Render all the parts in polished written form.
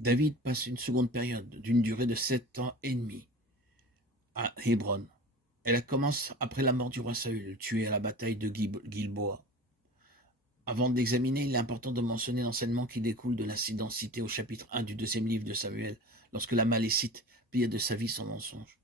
David passe une seconde période d'une durée de 7 ans et demi à Hébron. Elle commence après la mort du roi Saül, tué à la bataille de Gilboa. Avant d'examiner, il est important de mentionner l'enseignement qui découle de l'incident cité au chapitre 1 du deuxième livre de Samuel, lorsque la Malécite pilla de sa vie son mensonge.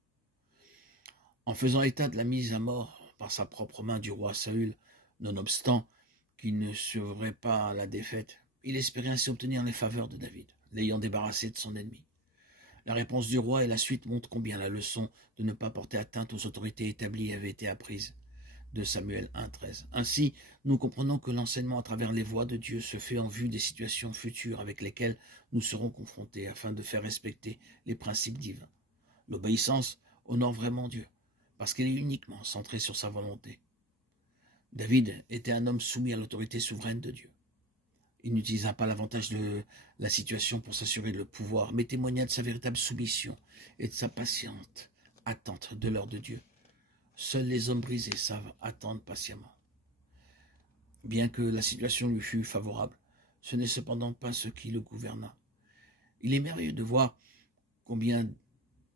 En faisant état de la mise à mort par sa propre main du roi Saül, nonobstant qu'il ne sauverait pas la défaite, il espérait ainsi obtenir les faveurs de David, l'ayant débarrassé de son ennemi. La réponse du roi et la suite montrent combien la leçon de ne pas porter atteinte aux autorités établies avait été apprise. De Samuel 1,13. Ainsi, nous comprenons que l'enseignement à travers les voies de Dieu se fait en vue des situations futures avec lesquelles nous serons confrontés afin de faire respecter les principes divins. L'obéissance honore vraiment Dieu, parce qu'elle est uniquement centrée sur sa volonté. David était un homme soumis à l'autorité souveraine de Dieu. Il n'utilisa pas l'avantage de la situation pour s'assurer le pouvoir, mais témoigna de sa véritable soumission et de sa patiente attente de l'heure de Dieu. Seuls les hommes brisés savent attendre patiemment. Bien que la situation lui fût favorable, ce n'est cependant pas ce qui le gouverna. Il est merveilleux de voir combien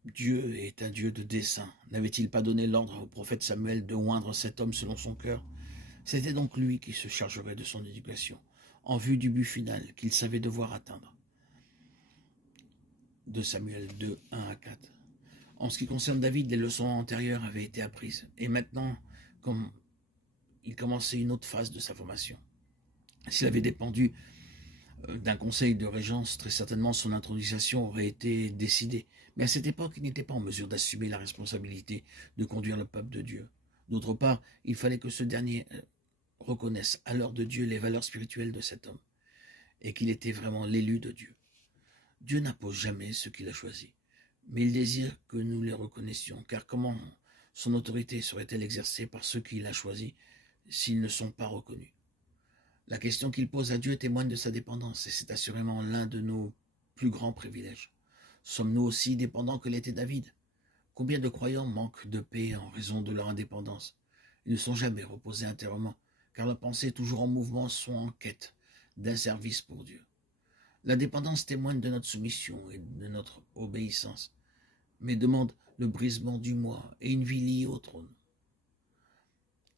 Dieu est un Dieu de dessein. N'avait-il pas donné l'ordre au prophète Samuel de oindre cet homme selon son cœur? C'était donc lui qui se chargerait de son éducation, en vue du but final qu'il savait devoir atteindre. De Samuel 2, 1 à 4. En ce qui concerne David, les leçons antérieures avaient été apprises. Et maintenant, comme il commençait une autre phase de sa formation. S'il avait dépendu d'un conseil de régence, très certainement son intronisation aurait été décidée. Mais à cette époque, il n'était pas en mesure d'assumer la responsabilité de conduire le peuple de Dieu. D'autre part, il fallait que ce dernier reconnaisse à l'heure de Dieu les valeurs spirituelles de cet homme, et qu'il était vraiment l'élu de Dieu. Dieu n'impose jamais ce qu'il a choisi, mais il désire que nous les reconnaissions, car comment son autorité serait-elle exercée par ceux qu'il a choisis s'ils ne sont pas reconnus? La question qu'il pose à Dieu témoigne de sa dépendance, et c'est assurément l'un de nos plus grands privilèges. Sommes-nous aussi dépendants que l'était David? Combien de croyants manquent de paix en raison de leur indépendance? Ils ne sont jamais reposés intérieurement, car leurs pensées toujours en mouvement sont en quête d'un service pour Dieu. La dépendance témoigne de notre soumission et de notre obéissance, mais demande le brisement du moi et une vie liée au trône.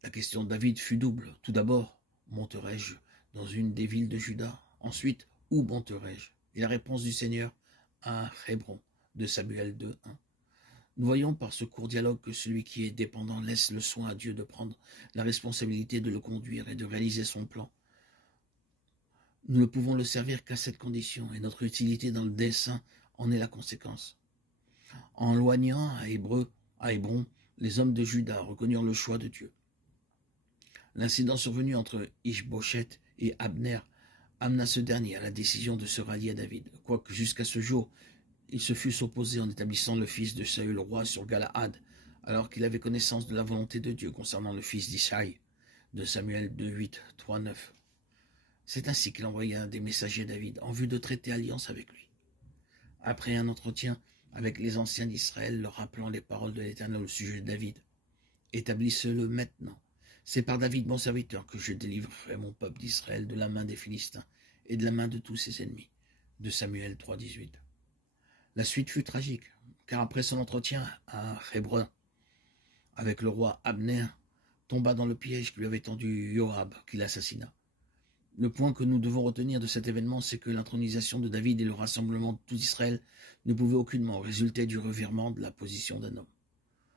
La question de David fut double. Tout d'abord, monterai-je dans une des villes de Juda? Ensuite, où monterai-je? Et la réponse du Seigneur à Hébron, de Samuel 2, 1. Nous voyons par ce court dialogue que celui qui est dépendant laisse le soin à Dieu de prendre la responsabilité de le conduire et de réaliser son plan. Nous ne pouvons le servir qu'à cette condition, et notre utilité dans le dessein en est la conséquence. En loignant à Hébron, les hommes de Juda reconnurent le choix de Dieu. L'incident survenu entre Ish-Boshet et Abner amena ce dernier à la décision de se rallier à David, quoique jusqu'à ce jour, il se fût opposé en établissant le fils de Saül roi sur Galaad, alors qu'il avait connaissance de la volonté de Dieu concernant le fils d'Ishaï, de Samuel 2, 8, 3, 9. C'est ainsi qu'il envoya des messagers à David en vue de traiter alliance avec lui. Après un entretien avec les anciens d'Israël, leur rappelant les paroles de l'Éternel au sujet de David, établissez-le maintenant. C'est par David, mon serviteur, que je délivrerai mon peuple d'Israël de la main des Philistins et de la main de tous ses ennemis. De Samuel 3, 18. La suite fut tragique, car après son entretien à Hébron avec le roi, Abner tomba dans le piège que lui avait tendu Joab, qui l'assassina. Le point que nous devons retenir de cet événement, c'est que l'intronisation de David et le rassemblement de tout Israël ne pouvaient aucunement résulter du revirement de la position d'un homme,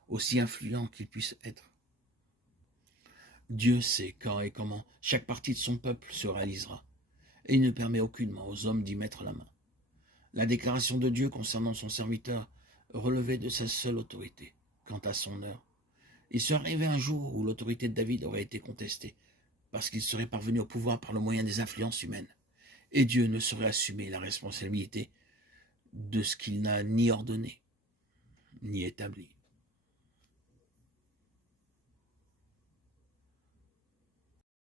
aussi influent qu'il puisse être. Dieu sait quand et comment chaque partie de son peuple se réalisera, et il ne permet aucunement aux hommes d'y mettre la main. La déclaration de Dieu concernant son serviteur relevait de sa seule autorité. Quant à son heure, il serait arrivé un jour où l'autorité de David aurait été contestée, parce qu'il serait parvenu au pouvoir par le moyen des influences humaines, et Dieu ne saurait assumer la responsabilité de ce qu'il n'a ni ordonné, ni établi.